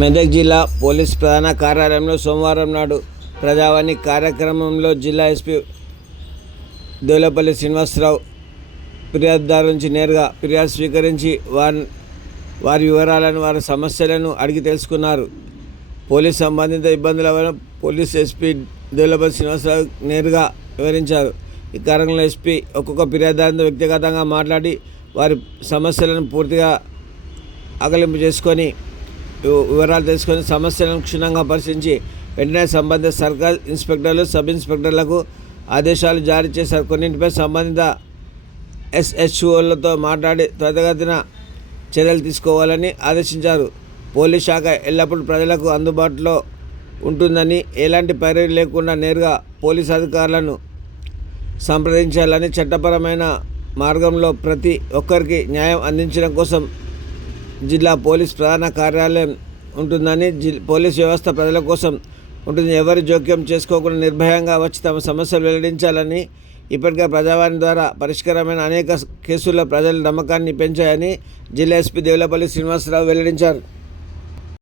మెదక్ జిల్లా పోలీస్ ప్రధాన కార్యాలయంలో సోమవారం నాడు ప్రజావాణి కార్యక్రమంలో జిల్లా ఎస్పీ దేవులపల్లి శ్రీనివాసరావు ఫిర్యాదుదారు నుంచి నేరుగా ఫిర్యాదు స్వీకరించి వారి వివరాలను, వారి సమస్యలను అడిగి తెలుసుకున్నారు. పోలీస్ సంబంధిత ఇబ్బందుల వల్ల పోలీస్ ఎస్పీ దేవులపల్లి శ్రీనివాసరావు నేరుగా వివరించారు. ఈ కార్యక్రమంలో ఎస్పీ ఒక్కొక్క ఫిర్యాదుదారుతో వ్యక్తిగతంగా మాట్లాడి వారి సమస్యలను పూర్తిగా ఆకలింపు చేసుకొని వివరాలు తెలుసుకొని సమస్యలను క్షుణ్ణంగా పరిశీలించి వెంటనే సంబంధిత సర్కిల్ ఇన్స్పెక్టర్లు, సబ్ ఇన్స్పెక్టర్లకు ఆదేశాలు జారీ చేశారు. కొన్నింటిపై సంబంధిత ఎస్హెచ్ఓలతో మాట్లాడి త్వరితగతిన చర్యలు తీసుకోవాలని ఆదేశించారు. పోలీస్ శాఖ ఎల్లప్పుడూ ప్రజలకు అందుబాటులో ఉంటుందని, ఎలాంటి పైరవీ లేకుండా నేరుగా పోలీస్ అధికారులను సంప్రదించాలని, చట్టపరమైన మార్గంలో ప్రతి ఒక్కరికి న్యాయం అందించడం కోసం జిల్లా పోలీస్ ప్రధాన కార్యాలయం ఉంటుందని, పోలీస్ వ్యవస్థ ప్రజల కోసం ఉంటుంది. ఎవరి జోక్యం చేసుకోకుండా నిర్భయంగా వచ్చి తమ సమస్యలు వెల్లడించాలని, ఇప్పటికే ప్రజావాణి ద్వారా పరిష్కారమైన అనేక కేసుల్లో ప్రజల నమ్మకాన్ని పెంచాయని జిల్లా ఎస్పీ దేవులపల్లి శ్రీనివాసరావు వెల్లడించారు.